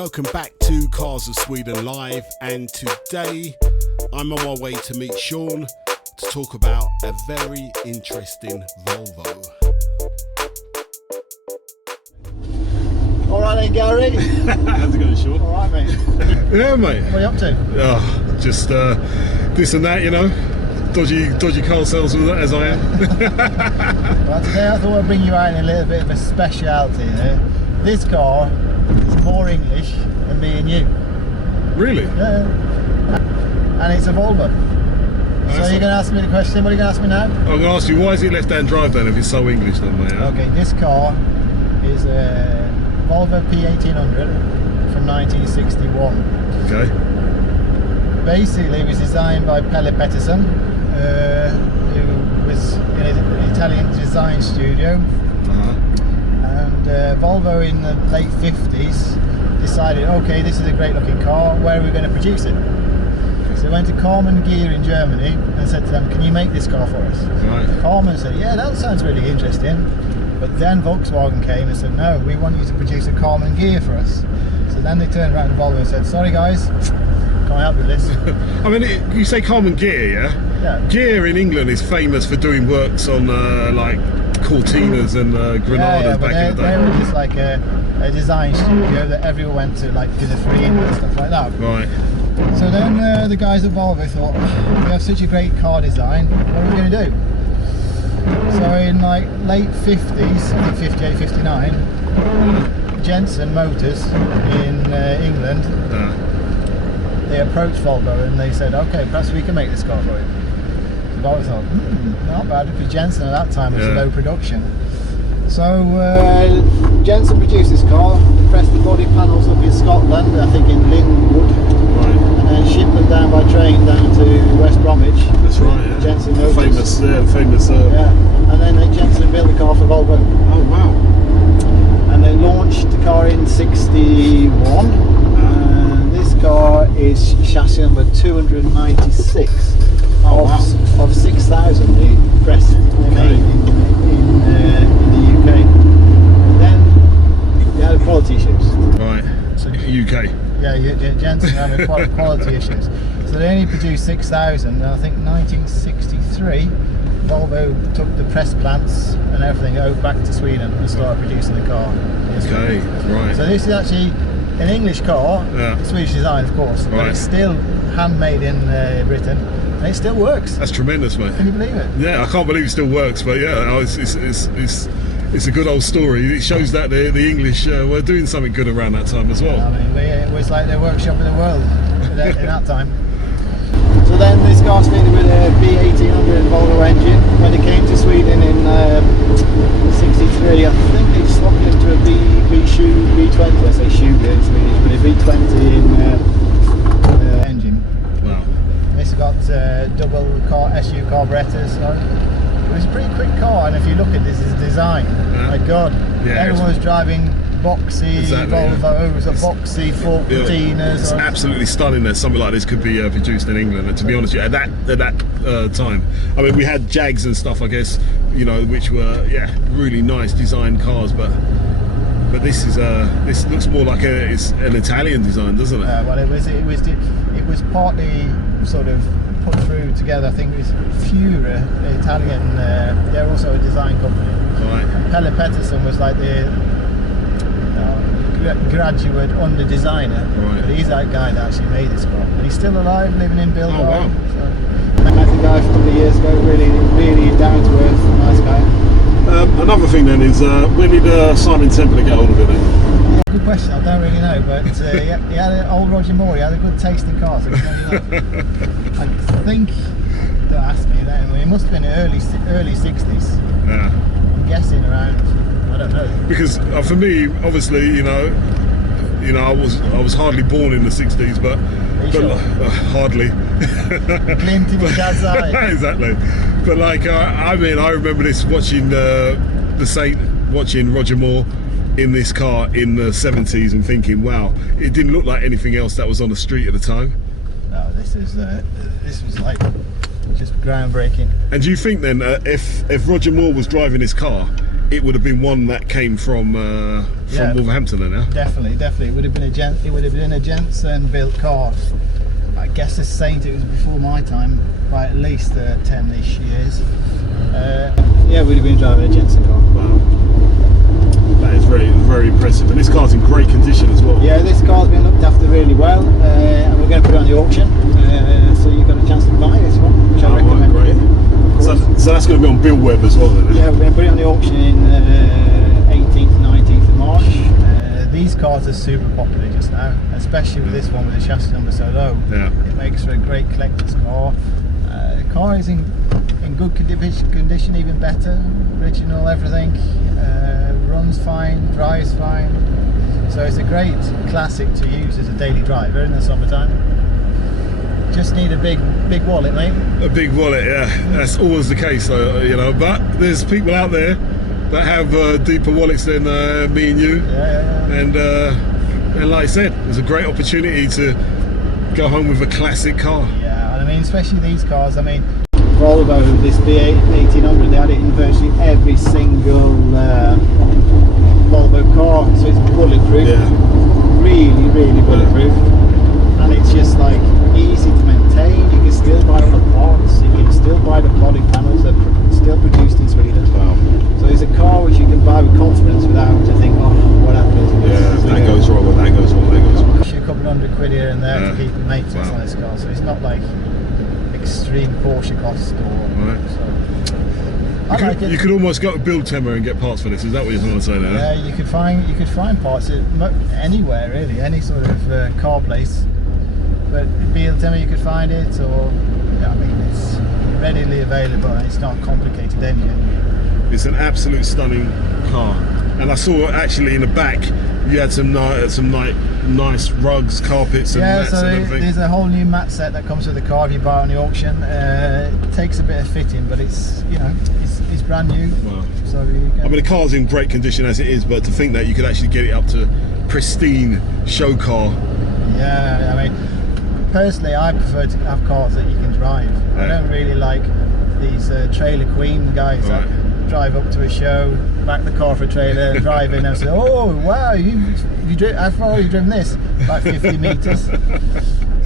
Welcome back to Cars of Sweden Live, and today I'm on my way to meet Shaun to talk about a very interesting Volvo. Alright then, Gary. How's it going, Shaun? Alright, mate. Yeah, mate. What are you up to? Oh, just this and that, you know. Dodgy car salesman as I am. Well, today I thought I'd bring you out in a little bit of a speciality here. This car is more English than me and you. Really? Yeah. And it's a Volvo. So you're going to ask me the question. What are you going to ask me now? I'm going to ask you, why is it left-hand drive then if it's so English then, mate? Huh? Okay, this car is a Volvo P1800 from 1961. Okay. Basically, it was designed by Pelle Pettersson, who was in an Italian design studio. And Volvo in the late 50s decided, okay, this is a great looking car, where are we going to produce it? So they went to Karmann Gear in Germany and said to them, can you make this car for us? Right. Karmann said, yeah, that sounds really interesting. But then Volkswagen came and said, no, we want you to produce a Karmann Gear for us. So then they turned around to Volvo and said, sorry guys, can't help with this. I mean, you say Karmann Gear, yeah? Yeah. Gear in England is famous for doing works on like Cortinas and Granadas back in the day. They were just like a design studio that everyone went to, like to the free and stuff like that. Right. So then the guys at Volvo thought, we have such a great car design, what are we going to do? So in like late 50s, I think 58, 59, JENSEN Motors in England, they approached Volvo and they said, okay, perhaps we can make this car for you. So Volvo thought, not bad, because JENSEN at that time was a low production. So JENSEN produced this car, pressed the body panels up in Scotland, I think in Linwood, and then shipped them down by train down to West Bromwich. That's right, yeah. JENSEN Motors. Famous. Yeah, and then JENSEN built the car for Volvo. Oh, wow. And They launched the car in 61, and this car is chassis number 296 of 6,000 they pressed in the UK. Then you had quality issues. Right, so UK. Yeah, JENSEN having quality issues. So they only produced 6,000, and I think 1963 Volvo took the press plants and everything back to Sweden and started producing the car. Okay, right. So this is actually an English car, Swedish design of course, but it's still handmade in Britain, and it still works. That's tremendous, mate. Can you believe it? Yeah, I can't believe it still works, but yeah, it's a good old story. It shows that the English were doing something good around that time as well. I mean, it was like the workshop in the world in that time. So then this car's fitted with a V1800 Volvo engine. When it came to Sweden in 63, I think they swapped it to a V20, I say Shuga in Swedish, but a V20 engine. Wow. It's got double SU carburetors. So it was a pretty quick car, and if you look at this design, my God, everyone was driving boxy Volvos or boxy Ford Cortinas. It's absolutely stunning that something like this could be produced in England. And to be honest, at that time, I mean, we had Jags and stuff, I guess, you know, which were really nice designed cars, but this looks more like it's an Italian design, doesn't it? Well, it was partly sort of put through together. I think it was Fura, the Italian. They're also a design company. Right. And Pelle Pettersson was like the graduate under designer, but he's that guy that actually made this car, and he's still alive, living in Bilbao. Oh, wow. So, I met the guy a couple of years ago, really down to earth, nice guy. Another thing then is, when did Simon Templer get hold of it then? Good question, I don't really know, but he had an old Roger Moore, he had a good taste in cars. I think, don't ask me that, it must have been early 60s. Yeah. I'm guessing around, I don't know. Because for me, obviously, you know, I was hardly born in the 60s, but hardly. Glint in your dad's eye. Exactly. But like, I mean, I remember this watching watching Roger Moore in this car in the 70s and thinking, wow, it didn't look like anything else that was on the street at the time. No, this was like just groundbreaking. And do you think then, if Roger Moore was driving his car, it would have been one that came from Yeah. Wolverhampton then, yeah? Definitely. It would have been a Jensen built car. I guess the Saint, it was before my time by at least 10-ish years. Yeah, we'd have been driving a Jensen car. Wow. That is very, very impressive. And this car's in great condition as well. Yeah, this car's been looked after really well, and we're going to put it on the auction. So you've got a chance to buy this one, which I recommend. Right, great. So that's going to be on Bill Webb as well then? Yeah, we're going to put it on the auction in 18th, 19th of March. These cars are super popular just now, especially with this one with the chassis number so low. Yeah. It makes for a great collector's car. The car is in good condition, even better. Original, everything. Runs fine, drives fine. So it's a great classic to use as a daily driver in the summertime. Just need a big wallet, mate. A big wallet, yeah. That's always the case, you know. But there's people out there that have deeper wallets than me and you. Yeah. And like I said, there's a great opportunity to go home with a classic car. Yeah, and I mean, especially these cars. I mean, Volvo, this V1800, they had it in virtually every single Volvo car, so it's bulletproof. Yeah. Really bulletproof. And it's just like easy to maintain. You can still buy all the parts, you can still buy the body panels that are still produced in Sweden. Wow. So it's a car which you can buy with confidence without to think, oh, what happens? Yeah, that goes wrong, that goes wrong, that goes wrong. A couple of £100 here and there to keep the maintenance Wow. on this car, so it's not like extreme Porsche cost or Right. so. I like it. You could almost go to Build Timber and get parts for this. Is that what you're trying to say there? Yeah, you could find parts anywhere really, any sort of car place. But Build Timber you could find it, or I mean it's readily available and it's not a complicated engine. It's an absolute stunning car, and I saw actually in the back you had some nice rugs, carpets, and mats and everything. There's a whole new mat set that comes with the car if you buy it on the auction. It takes a bit of fitting, but it's it's brand new. Wow. So I mean, the car's in great condition as it is, but to think that you could actually get it up to pristine show car. Yeah, I mean, personally, I prefer to have cars that you can drive. Yeah. I don't really like these trailer queen guys that drive up to a show, back the car for a trailer, drive in and say, oh wow, how far have you driven this? Like 50 metres.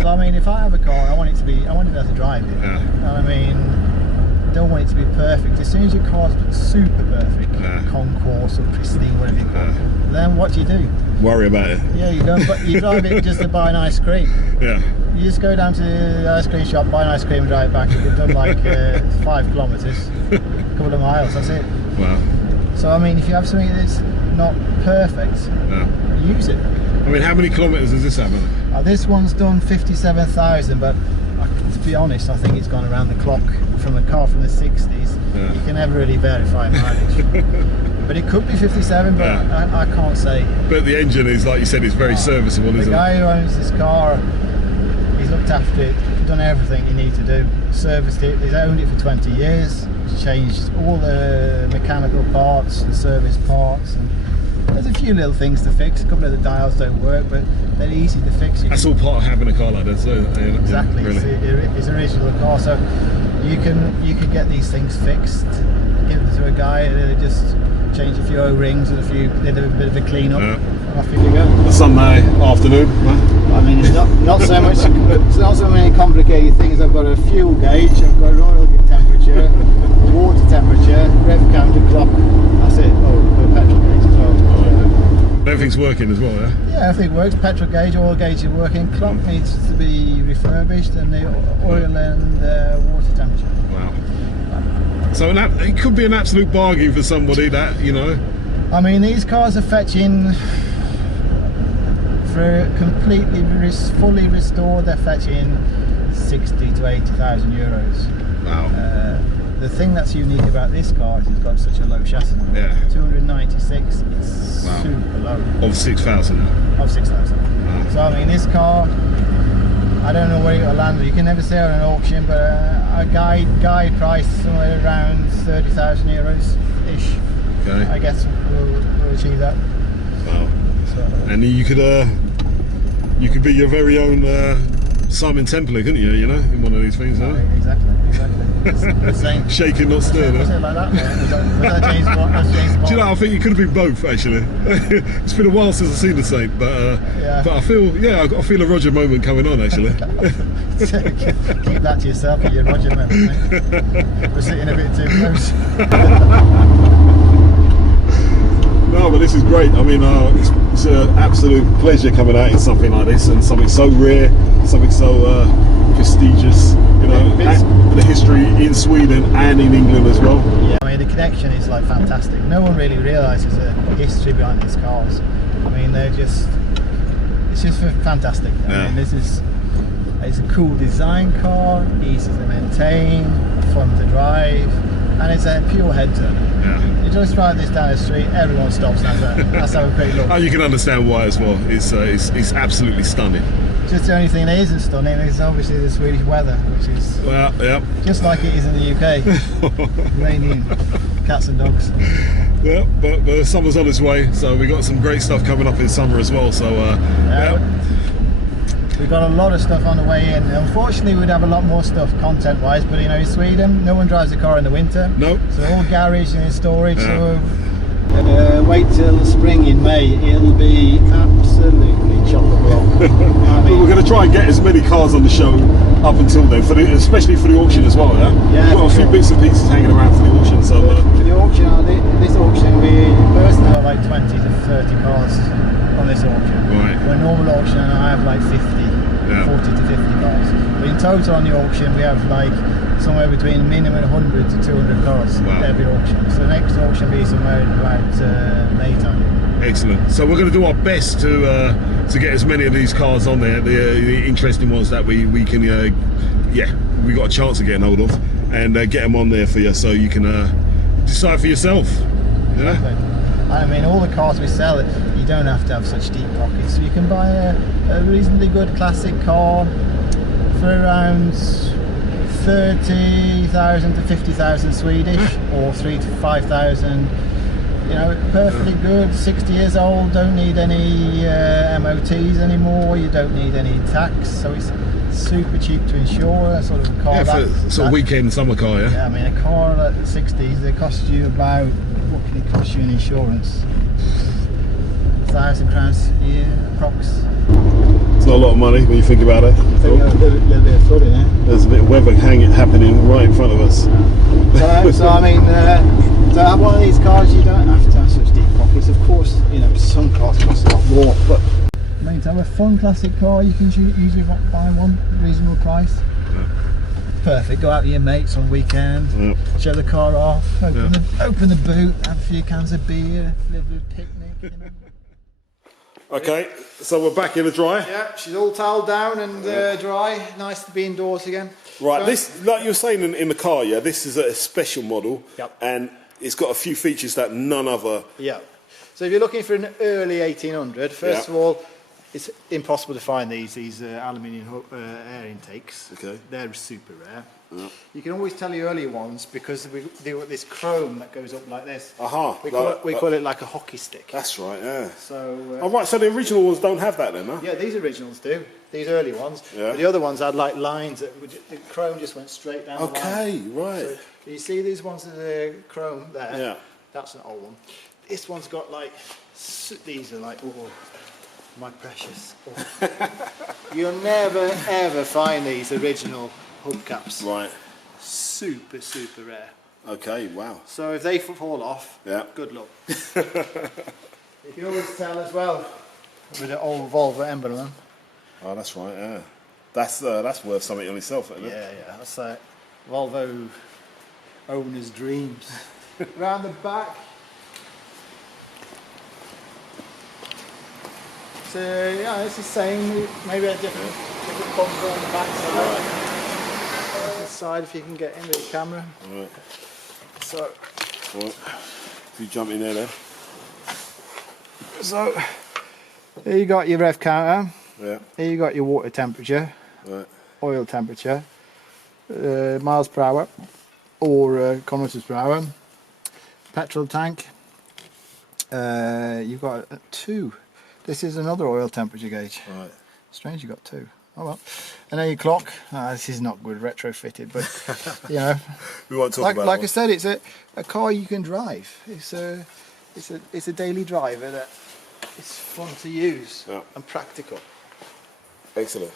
So I mean, if I have a car, I want it to be able to drive it. Yeah. And I mean, I don't want it to be perfect. As soon as your car's super perfect, concourse or pristine, whatever you call it, then what do you do? Worry about it. Yeah, you go, but you drive it just to buy an ice cream. Yeah. You just go down to the ice cream shop, buy an ice cream and drive it back. You've done like 5 kilometres, a couple of miles, that's it. Wow. So I mean, if you have something that's not perfect, use it. I mean, how many kilometres does this have? This one's done 57,000, but to be honest, I think it's gone around the clock from a car from the 60s. Yeah. You can never really verify mileage. But it could be 57, but I can't say. But the engine is, like you said, it's very serviceable, isn't it? The guy who owns this car, he's looked after it, done everything you need to do, serviced it, he's owned it for 20 years, he's changed all the mechanical parts and service parts, and there's a few little things to fix. A couple of the dials don't work, but they're easy to fix. That's all part of having a car like that. So, exactly, yeah, really. it's an original car, so you can get these things fixed, give them to a guy, and just change a few O-rings and did a bit of a clean up. Off you go. A Sunday afternoon. I mean, it's not so much. It's not so many complicated things. I've got a fuel gauge. I've got an oil temperature, water temperature, rev counter, clock. That's it. Oh, a petrol gauge as well. Everything's working as well, yeah? Yeah, everything works. Petrol gauge, oil gauge is working. Clock needs to be refurbished, and the oil and water temperature. Wow. So it could be an absolute bargain for somebody that, you know. I mean, these cars are fetching, for completely fully restored, they're fetching 60 to 80,000 euros. Wow. The thing that's unique about this car is it's got such a low chassis number. Yeah. 296, it's super low. Of 6,000? Of 6,000. Wow. So I mean, this car, I don't know where it'll land. You can never say on an auction, but a guide price somewhere around 30,000 euros ish. Okay. I guess we'll achieve that. Wow. So, and you could be your very own Simon Templar, couldn't you? You know, in one of these things, huh? Exactly. The same. Shaking, not stirred. Was it like that? Was that James Bond? That's James Bond. Do you know? I think you could have been both actually. It's been a while since I've seen the Saint, but I feel, yeah, I feel a Roger moment coming on actually. Keep that to yourself, your Roger moment. Mate. We're sitting a bit too close. No, but this is great. I mean, it's an absolute pleasure coming out in something like this, and something so rare, something so prestigious. You know, the history in Sweden and in England as well. Yeah, I mean the connection is like fantastic. No one really realises the history behind these cars. I mean, it's just fantastic. I mean, it's a cool design car, easy to maintain, fun to drive, and it's a pure head turner. Yeah. You just drive this down the street, everyone stops and that's how a quick look. Oh, you can understand why as well. It's absolutely stunning. Just the only thing that isn't stunning is obviously the Swedish weather, which is just like it is in the UK. Raining cats and dogs. Yeah, but the summer's on its way, so we got some great stuff coming up in summer as well. So we've got a lot of stuff on the way in. Unfortunately, we'd have a lot more stuff content-wise, but you know, in Sweden, no one drives a car in the winter. No. So all garage and storage. Yeah. So wait till spring in May, it'll be absolutely chock-a-block. But we're going to try and get as many cars on the show up until then, especially for the auction as well. Yeah, we've got a few bits and pieces hanging around for the auction. So for the auction, this auction, we personally have like 20 to 30 cars on this auction. Right. For a normal auction, I have like 50, 40 to 50 cars. But in total on the auction, we have like somewhere between a minimum 100 to 200 cars every auction. So the next auction will be somewhere in about May time. Excellent. So we're going to do our best to get as many of these cars on there, the interesting ones that we can, we got a chance of getting hold of, and get them on there for you, so you can decide for yourself. Yeah. Exactly. I mean, all the cars we sell, you don't have to have such deep pockets. So you can buy a reasonably good classic car for around 30,000 to 50,000 Swedish, or 3,000 to 5,000. You know, perfectly good, 60 years old, don't need any MOTs anymore, you don't need any tax, so it's super cheap to insure, sort of a car. Yeah, for sort of weekend summer car, yeah? Yeah, I mean, a car at the 60s, they cost you about, what can it cost you in insurance? £1,000 a year, approx. It's not a lot of money when you think about it. A little bit of flooding, yeah? There's a bit of weather happening right in front of us. So I mean, to have one of these cars, you don't have to have such deep pockets. Of course, you know, some cars cost a lot more, but I mean, to have a fun classic car, you can usually buy one at a reasonable price. Yeah. Perfect. Go out with your mates on weekend, show the car off, open the boot, have a few cans of beer, a little picnic. You know. Okay, so we're back in the dry. Yeah, she's all toweled down and dry. Nice to be indoors again. Right, so, this, like you were saying in the car, this is a special model, and it's got a few features that none other. Yeah. So if you're looking for an early 1800, first of all, it's impossible to find these aluminium air intakes. Okay. They're super rare. Yeah. You can always tell the earlier ones because they've got this chrome that goes up like this. Aha. We call it like a hockey stick. That's right, yeah. So. Oh, right, so the original ones don't have that then, huh? Yeah, these originals do. These early ones. Yeah. But the other ones had like lines that the chrome just went straight down the line. Okay, right. So you see these ones that are chrome there? Yeah. That's an old one. This one's got like, these are like, oh, my precious. Oh. You'll never ever find these original hubcaps. Right. Super, super rare. Okay, wow. So if they fall off, good luck. You can always tell as well with the old Volvo emblem. Oh, that's right, yeah. That's worth something on itself, isn't it? Yeah, that's like Volvo owner's dreams. Round the back. So yeah, it's the same, maybe a different bumper on the back side. This side, if you can get into the camera. Right. So, if you jump in there then. So, here you got your rev counter. Yeah. Here you got your water temperature. Right. Oil temperature. Miles per hour or kilometers per hour. Petrol tank. You've got two. This is another oil temperature gauge. Right. Strange you got two. Oh well. And then your clock. This is not good retrofitted, but you know, We won't talk about like that I said, it's a car you can drive. It's a daily driver that is fun to use and practical. Excellent.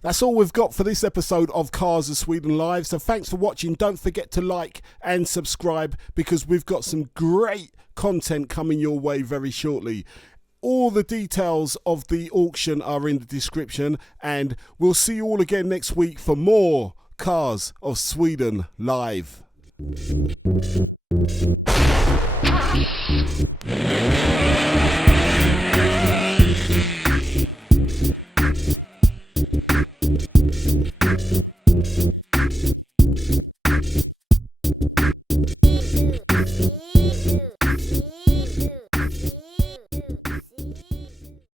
That's all we've got for this episode of Cars of Sweden Live. So thanks for watching. Don't forget to like and subscribe, because we've got some great content coming your way very shortly. All the details of the auction are in the description, and we'll see you all again next week for more Cars of Sweden Live.